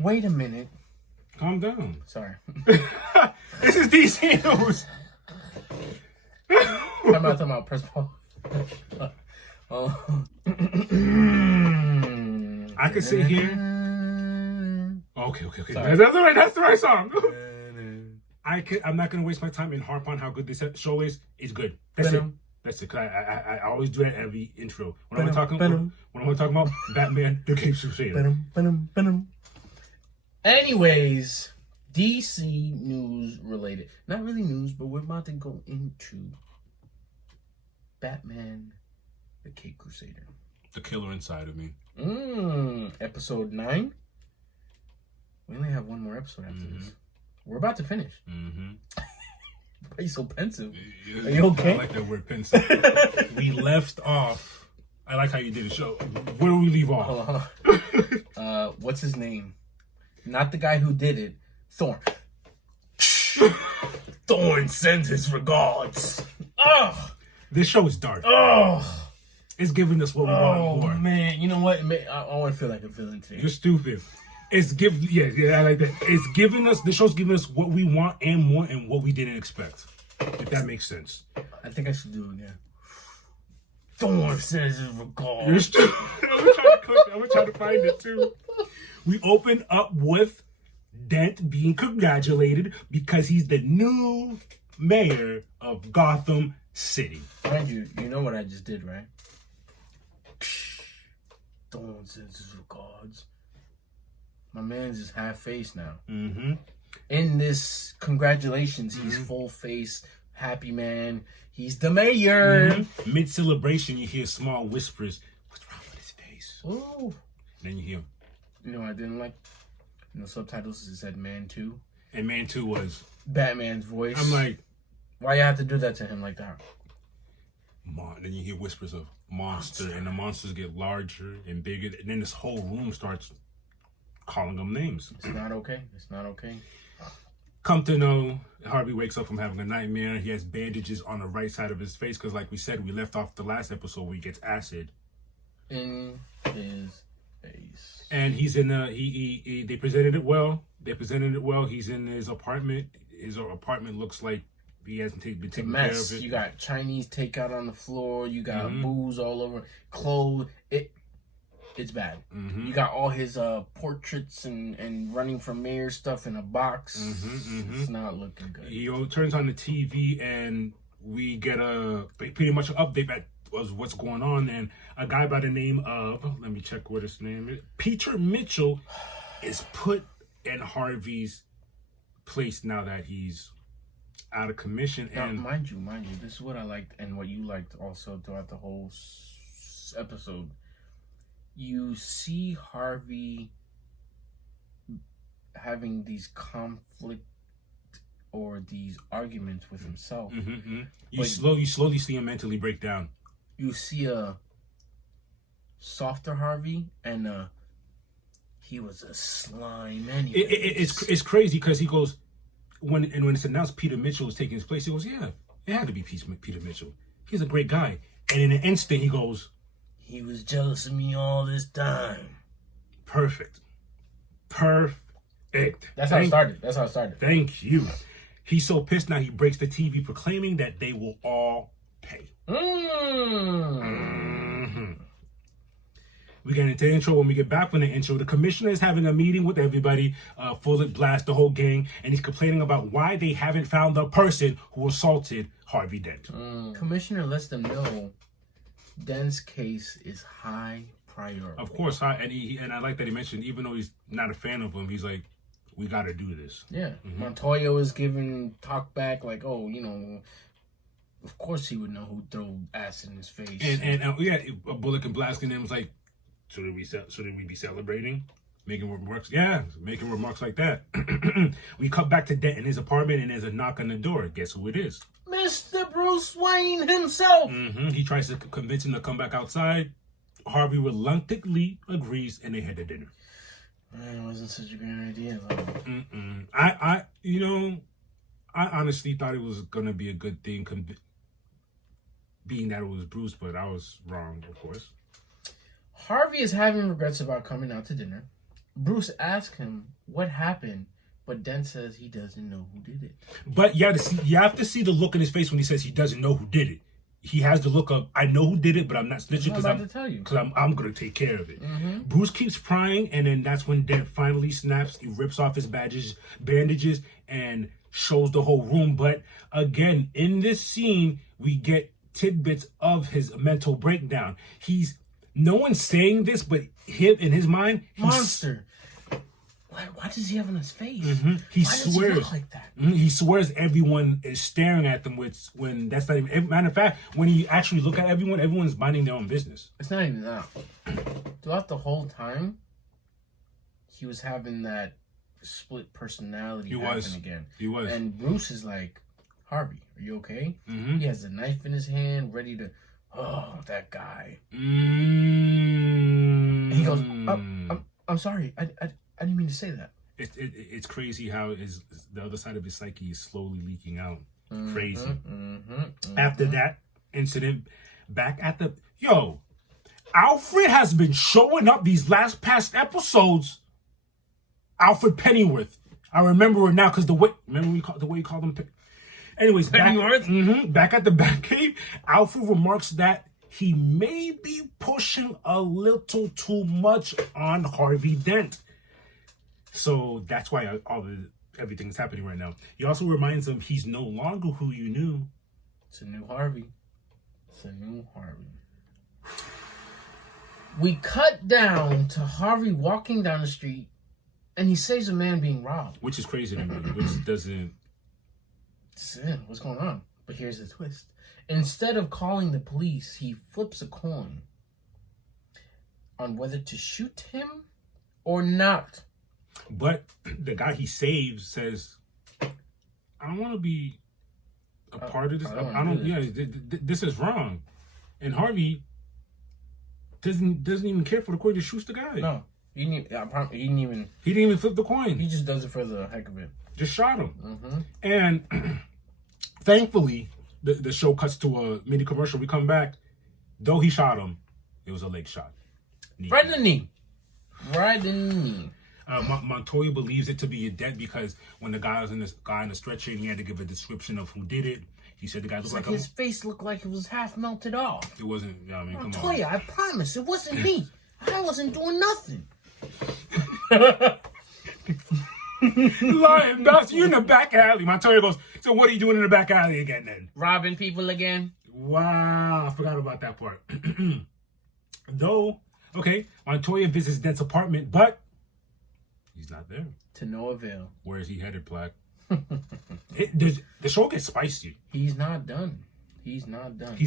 Wait a minute. Calm down. Sorry. This is DC News. I'm not talking about press pause. I could sit here. Okay. Sorry. That's the right song. I'm not gonna waste my time and harp on how good this show is. It's good. That's it. That's it. 'Cause I always do that every intro. When I'm talking about Batman, the Crusader. Anyways, DC news related. Not really news, but we're about to go into Batman, the Cape Crusader. The killer inside of me. Episode 9. We only have one more episode after this. We're about to finish. Why are you so pensive? Are you okay? I like that word, pensive. We left off. I like how you did the show. Where do we leave off? What's his name? Not the guy who did it. Thorn. Thorn sends his regards. Ugh. This show is dark. Ugh. It's giving us what we want more. Oh man, you know what? I want to feel like a villain today. You're stupid. Yeah, I like that. It's giving us, the show's giving us what we want and more and what we didn't expect. If that makes sense. I think I should do it again. Thorn sends his regards. You're stupid. I'm gonna try to find it too. We open up with Dent being congratulated because he's the new mayor of Gotham City. Mind you, you know what I just did, right? Thorn sends his regards. My man's just half face now. In this congratulations, he's full face, happy man. He's the mayor. Mid celebration, you hear small whispers. What's wrong with his face? Ooh. Then you hear. You know what I didn't like? In the subtitles it said Man 2. And Man 2 was Batman's voice. I'm like, why you have to do that to him like that? Then you hear whispers of monster, and the monsters get larger and bigger, and then this whole room starts calling them names. It's not okay. It's not okay. Come to know, Harvey wakes up from having a nightmare. He has bandages on the right side of his face because, like we said, we left off the last episode where he gets acid in his face. And he's in they presented it well. He's in his apartment. His apartment looks like he hasn't been taking care of it. You got Chinese takeout on the floor. You got booze all over. Clothes. It's bad. You got all his portraits and running for mayor stuff in a box. It's not looking good. He turns on the TV and we get pretty much an update of what's going on. And a guy by the name of, let me check what his name is, Peter Mitchell, is put in Harvey's place now that he's out of commission. Now, and mind you, this is what I liked and what you liked also throughout the whole episode. You see Harvey having these conflict or these arguments with himself. You slowly see him mentally break down. You see a softer Harvey and he was a slime anyway. It's crazy because he goes, when it's announced Peter Mitchell was taking his place, he goes, yeah, it had to be Peter Mitchell. He's a great guy. And in an instant, he goes, he was jealous of me all this time. Perfect. That's how it started. Thank you. He's so pissed now he breaks the TV proclaiming that they will all pay. We get into the intro. When we get back from the intro, the commissioner is having a meeting with everybody, full of blast, the whole gang, and he's complaining about why they haven't found the person who assaulted Harvey Dent. Commissioner lets them know Dent's case is high priority. Of course, and I like that he mentioned, even though he's not a fan of him, he's like, we got to do this. Yeah. Montoya was giving talk back like, oh, of course he would know who threw acid in his face. And Bullock and Blaskin and was like, shouldn't we be celebrating? Making remarks? Yeah, making remarks like that. We cut back to Dent in his apartment and there's a knock on the door. Guess who it is? Mr. Bruce Wayne himself. He tries to convince him to come back outside. Harvey reluctantly agrees and they head to dinner. Man, it wasn't such a great idea. I honestly thought it was gonna be a good thing, being that it was Bruce, but I was wrong, of course. Harvey is having regrets about coming out to dinner. Bruce asks him what happened, but Dent says he doesn't know who did it. But you have to see the look in his face when he says he doesn't know who did it. He has the look of, I know who did it, but I'm not snitching because I'm going to take care of it. Mm-hmm. Bruce keeps prying, and then that's when Dent finally snaps. He rips off his bandages, and shows the whole room. But again, in this scene, we get tidbits of his mental breakdown. No one's saying this, but him in his mind, monster. Why does he have on his face? Mm-hmm. He Why swears does he look like that? Mm-hmm. He swears everyone is staring at them. When that's not even. Matter of fact, when you actually look at everyone's minding their own business. It's not even that. Throughout the whole time, he was having that split personality happen again. He was. And Bruce is like, Harvey, are you okay? Mm-hmm. He has a knife in his hand, ready to. Oh, that guy. Mm-hmm. And he goes, I'm sorry. I didn't mean to say that. It's crazy how the other side of his psyche is slowly leaking out. Mm-hmm, Crazy. Mm-hmm. After that incident, back at the Alfred has been showing up these past episodes. Alfred Pennyworth. I remember it now because the way you called him. Anyways, back at the Batcave, Alfred remarks that he may be pushing a little too much on Harvey Dent. So that's why everything's happening right now. He also reminds him he's no longer who you knew. It's a new Harvey. We cut down to Harvey walking down the street, and he saves a man being robbed. Which is crazy to me. Which doesn't... What's going on? But here's the twist. Instead of calling the police, he flips a coin on whether to shoot him or not. But the guy he saves says, I don't want to be a part of this. This is wrong. And Harvey doesn't even care for the coin, just shoots the guy. No. He didn't even flip the coin. He just does it for the heck of it. Just shot him. Mm-hmm. And thankfully, the show cuts to a mini commercial. We come back. Though he shot him, it was a leg shot. Right in the knee. Montoya believes it to be a Dent because when the guy was in the stretcher and he had to give a description of who did it, he said the guy looked like his face looked like it was half melted off. It wasn't. I mean, Montoya, I promise, it wasn't me. I wasn't doing nothing. Lying, Dust, you in the back alley. Montoya goes, so what are you doing in the back alley again then? Robbing people again? Wow, I forgot about that part. Montoya visits Dent's apartment, but he's not there. To no avail. Where is he headed, Black? The show gets spicy. He's not done. He's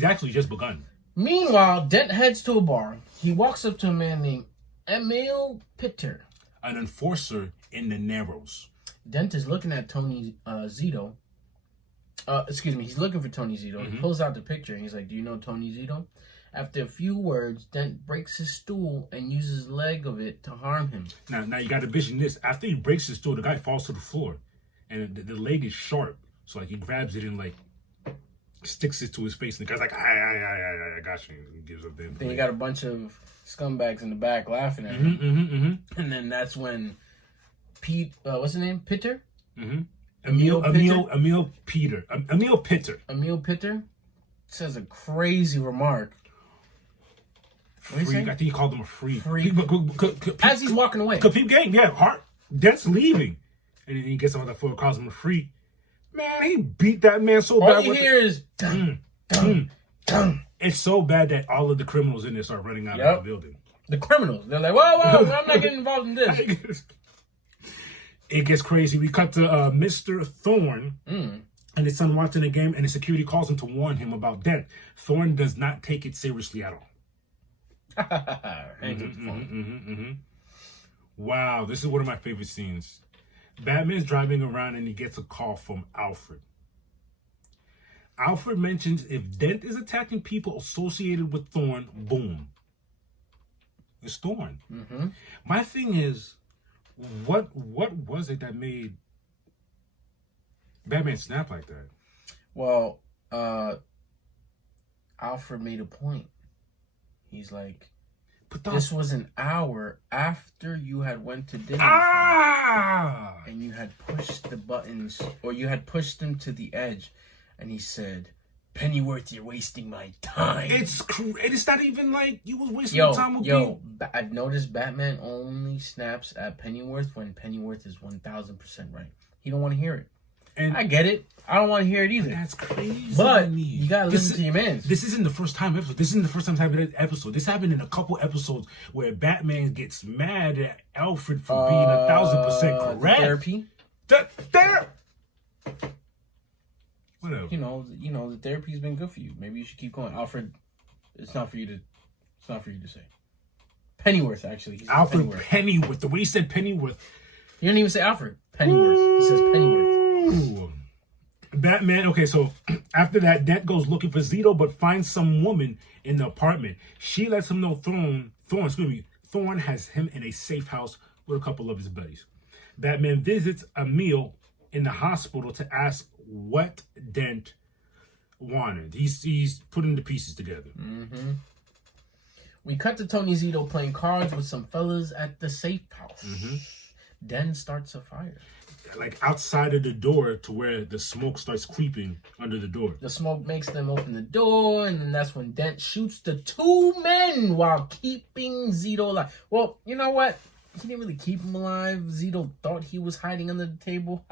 actually just begun. Meanwhile, Dent heads to a bar. He walks up to a man named Emil Pitter, an enforcer in the Narrows. Dent is looking at Tony Zito. He's looking for Tony Zito. Mm-hmm. He pulls out the picture and he's like, do you know Tony Zito? After a few words, Dent breaks his stool and uses leg of it to harm him. Now you got to vision this. After he breaks his stool, the guy falls to the floor. And the leg is sharp. So he grabs it and sticks it to his face. And the guy's like, I got you. And he gives up. Then you got a bunch of scumbags in the back laughing at him. Mm-hmm. And then that's when what's his name? Pitter? Mm-hmm. Emil Pitter. Emil Pitter says a crazy remark. I think he called him a freak. As he's walking away. Peep gang, Dent's leaving. And then he gets on the floor, calls him a freak. Man, he beat that man so bad. All you hear is dun. It's so bad that all of the criminals in there start running out of the building. The criminals. They're like, whoa, I'm not getting involved in this. It gets crazy. We cut to Mr. Thorne and his son watching the game, and the security calls him to warn him about Dent. Thorne does not take it seriously at all. Wow, this is one of my favorite scenes. Batman's driving around and he gets a call from Alfred. Alfred mentions if Dent is attacking people associated with Thorne, boom. It's Thorne. Mm-hmm. My thing is, what was it that made Batman snap like that? Well, Alfred made a point. He's like, This was an hour after you had went to dinner. And you had pushed the buttons, or you had pushed him to the edge, and he said, Pennyworth, you're wasting my time. It's not even like you was wasting your time with me. I've noticed Batman only snaps at Pennyworth when Pennyworth is 1,000% right. He don't want to hear it. And I get it. I don't want to hear it either. That's crazy. But you gotta listen to your man. This isn't the first time episode. This isn't the first time episode. This happened in a couple episodes where Batman gets mad at Alfred for being 1,000% correct. Therapy. Whatever. You know, the therapy's been good for you. Maybe you should keep going. Alfred, it's not for you to say. Pennyworth, actually. Alfred Pennyworth. The way he said Pennyworth. He didn't even say Alfred. Pennyworth. He says Pennyworth. Ooh. Batman. Okay, so after that, Dent goes looking for Zito, but finds some woman in the apartment. She lets him know Thorn has him in a safe house with a couple of his buddies. Batman visits Emil in the hospital to ask what Dent wanted. He's putting the pieces together. Mm-hmm. We cut to Tony Zito playing cards with some fellas at the safe house. Mm-hmm. Dent starts a fire. Like outside of the door to where the smoke starts creeping under the door. The smoke makes them open the door, and then that's when Dent shoots the two men while keeping Zito alive. Well, you know what? He didn't really keep him alive. Zito thought he was hiding under the table.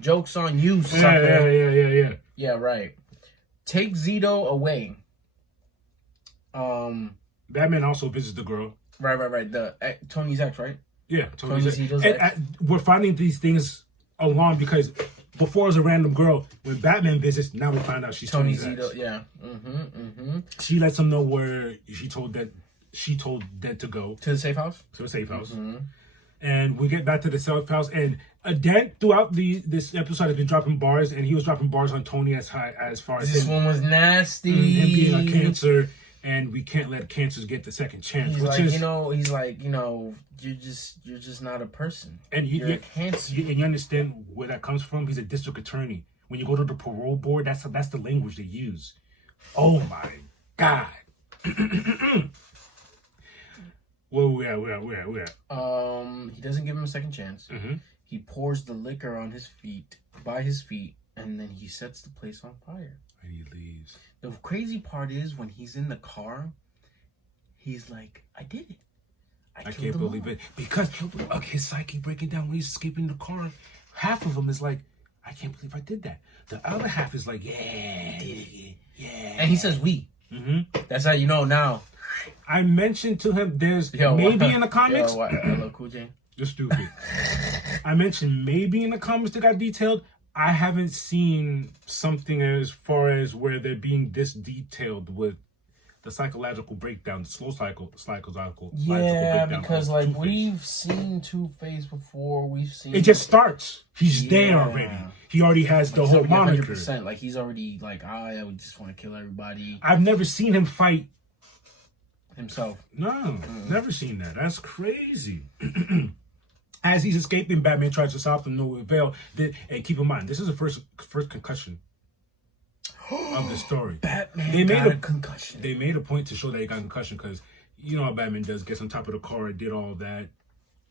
Joke's on you, sucker. Yeah. Yeah, right. Take Zito away. Batman also visits the girl. Right. Tony's ex, right? Yeah, Tony's ex. We're finding these things along because before it was a random girl. When Batman visits, now we find out she's Tony's ex. Yeah. Mm-hmm. She lets him know where she told Dent to go. To the safe house? To the safe house. Mm-hmm. And we get back to the safe house. And Dent, throughout this episode, has been dropping bars. And he was dropping bars on Tony as far as this one was nasty. Him being a cancer. And we can't let cancers get the second chance. He's like, you're just not a person. And you're a cancer. And you understand where that comes from? He's a district attorney. When you go to the parole board, that's the language they use. Oh my God. Where we at? He doesn't give him a second chance. Mm-hmm. He pours the liquor on by his feet, and then he sets the place on fire. And he leaves. The crazy part is when he's in the car, he's like, I did it. I can't believe it. Because his psyche breaking down when he's escaping the car, half of him is like, I can't believe I did that. The other half is like, yeah. And he says we. Mm-hmm. That's how you know now. I mentioned to him there's maybe in the comics. Hello, Cool J. You're stupid. I mentioned maybe in the comics that got detailed. I haven't seen something as far as where they're being this detailed with the psychological breakdown, the slow psychological breakdown. Because like we've seen Two-Face before, it just starts. He's there already. He already has the whole moniker. 100%. Like he's already like, I would just want to kill everybody. I've never seen him fight himself. No, never seen that. That's crazy. As he's escaping, Batman tries to stop him, no avail. And keep in mind, this is the first concussion of the story. Batman got a concussion. They made a point to show that he got a concussion because you know how Batman does. Gets on top of the car and did all that.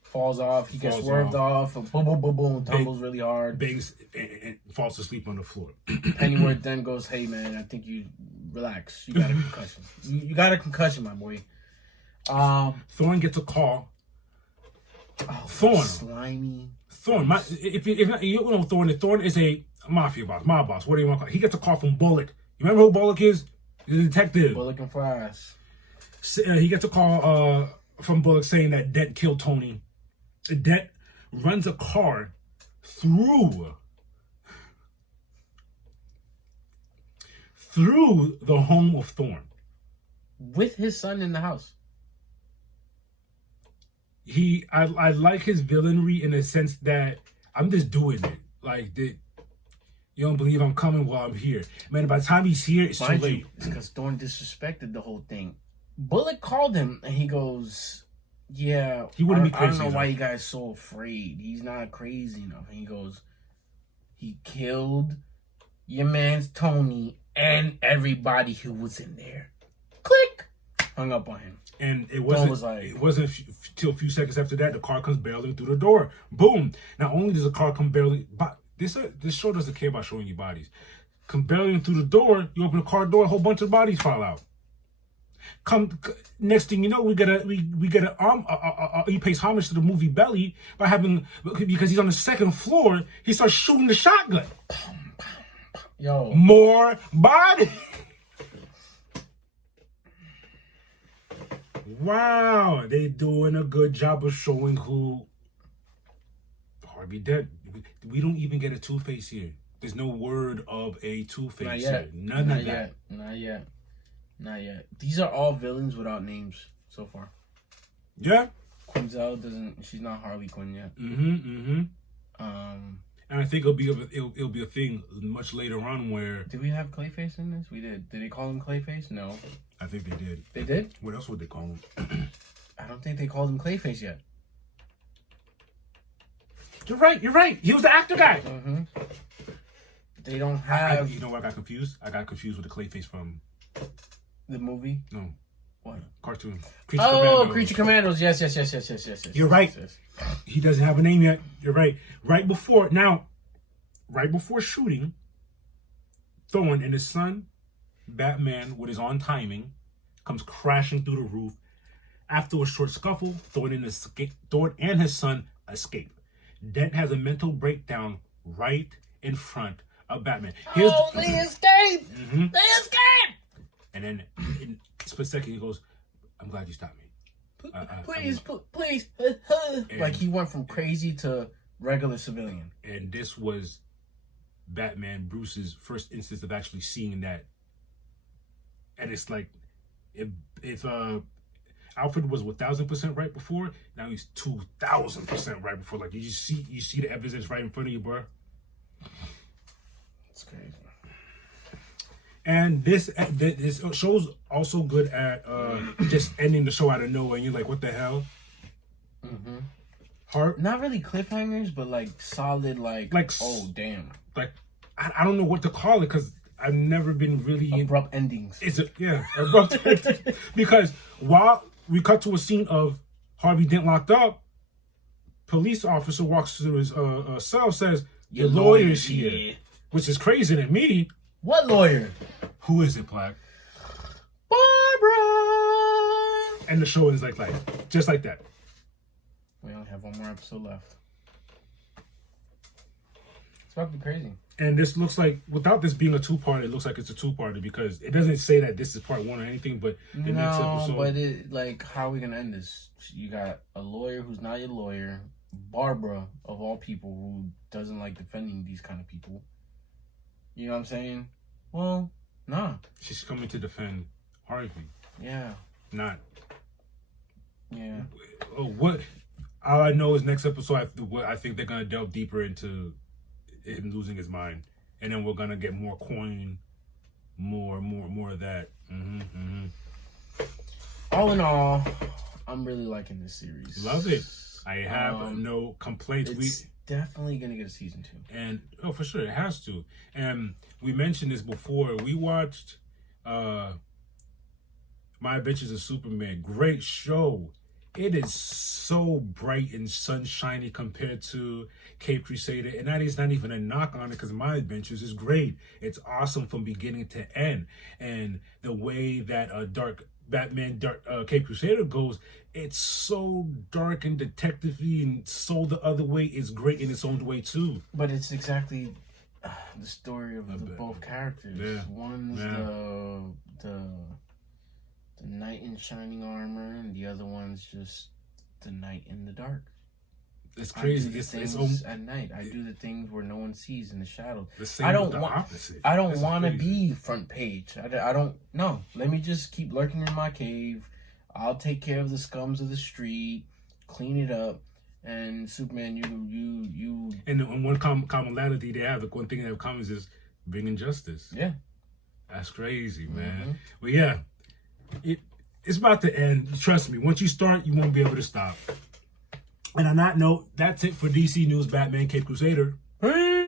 Falls off. He gets swerved off. Boom. Tumbles really hard. Bangs and falls asleep on the floor. Pennyworth then goes, hey, man, I think you relax. You got a concussion. You got a concussion, my boy. Thorn gets a call. Thorn. Slimy. Thorn. If you know Thorn is a mafia boss, mob boss. What do you want to call it? He gets a call from Bullock. You remember who Bullock is? He's a detective. Bullock and Flash. He gets a call from Bullock saying that Dent killed Tony. Dent runs a car through the home of Thorn. With his son in the house. I like his villainry in the sense that I'm just doing it. Like, you don't believe I'm coming while I'm here. Man, by the time he's here, it's too late. It's because Thorn disrespected the whole thing. Bullock called him, and he goes, yeah, he wouldn't be crazy. I don't know why you guys are so afraid. He's not crazy enough. And he goes, he killed your man's Tony and everybody who was in there. Click! Hung up on him. And it wasn't till a few seconds after that the car comes barreling through the door. Boom! Not only does the car come barreling, but this show doesn't care about showing you bodies. Come barreling through the door, you open the car door, a whole bunch of bodies fall out. Next thing you know, we get he pays homage to the movie Belly because he's on the second floor. He starts shooting the shotgun. Yo, more bodies. Wow, they doing a good job of showing who Harvey Dent. We don't even get a Two-Face here. There's no word of a Two-Face here. None of that. Not yet. These are all villains without names so far. Yeah. Quinzel she's not Harley Quinn yet. And I think it'll be a thing much later on where. Did we have Clayface in this? We did. Did they call him Clayface? No. I think they did. They did? What else would they call him? I don't think they called him Clayface yet. You're right. He was the actor guy. Mm-hmm. They don't have. You know what I got confused? I got confused with the Clayface from the movie. No. What? Cartoon. Creature Commandos. Yes. You're right. Yes. He doesn't have a name yet. You're right. Right before shooting, Thorne and his son, Batman, with his own timing, comes crashing through the roof. After a short scuffle, Thorne and his son escape. Dent has a mental breakdown right in front of Batman. They escape! Mm-hmm. They escape! And then in a split second, he goes, "I'm glad you stopped me. Please. Like he went from crazy to regular civilian. And this was Batman, Bruce's first instance of actually seeing that. And it's like, if Alfred was 1,000% right before, now he's 2,000% right before. Like you see the evidence right in front of you, bro. It's crazy. And this show's also good at just ending the show out of nowhere, and you're like, what the hell? Mm-hmm. Not really cliffhangers, but like solid, like oh damn. Like I don't know what to call it because I've never been really abrupt endings. Abrupt endings. Because while we cut to a scene of Harvey Dent locked up, police officer walks through his cell, says, "Your lawyer's here," which is crazy to me. What lawyer? Who is it, Plaque? Barbara! And the show is like just like that. We only have one more episode left. It's about to be crazy. And this looks like, without this being a two-parter, it looks like it's a two-parter because it doesn't say that this is part one or anything, but the next episode... but how are we going to end this? You got a lawyer who's not your lawyer, Barbara, of all people, who doesn't like defending these kind of people. You know what I'm saying? Well, nah. She's coming to defend Harvey. Yeah. Not. Yeah. What? All I know is next episode, I think they're going to delve deeper into him losing his mind. And then we're going to get more coin, more of that. All in all, I'm really liking this series. Love it. I have no complaints. It's definitely going to get a season 2. And, for sure, it has to. And we mentioned this before. We watched My Adventures of Superman. Great show. It is so bright and sunshiny compared to Cape Crusader. And that is not even a knock on it because My Adventures is great. It's awesome from beginning to end. And the way that Cape Crusader goes, it's so dark and detective-y, and so the other way is great in its own way too. But it's exactly the story of both characters. Yeah. One's the knight in shining armor, and the other one's just the knight in the dark. It's crazy. It's at night. I do the things where no one sees in the shadows. I don't want to be front page. I don't. No. Let me just keep lurking in my cave. I'll take care of the scums of the street, clean it up, and Superman, you. And one commonality they have, the one thing they have common is bringing justice. Yeah. That's crazy, man. But yeah, it's about to end. Trust me. Once you start, you won't be able to stop. And on that note, that's it for DC News Batman Cape Crusader.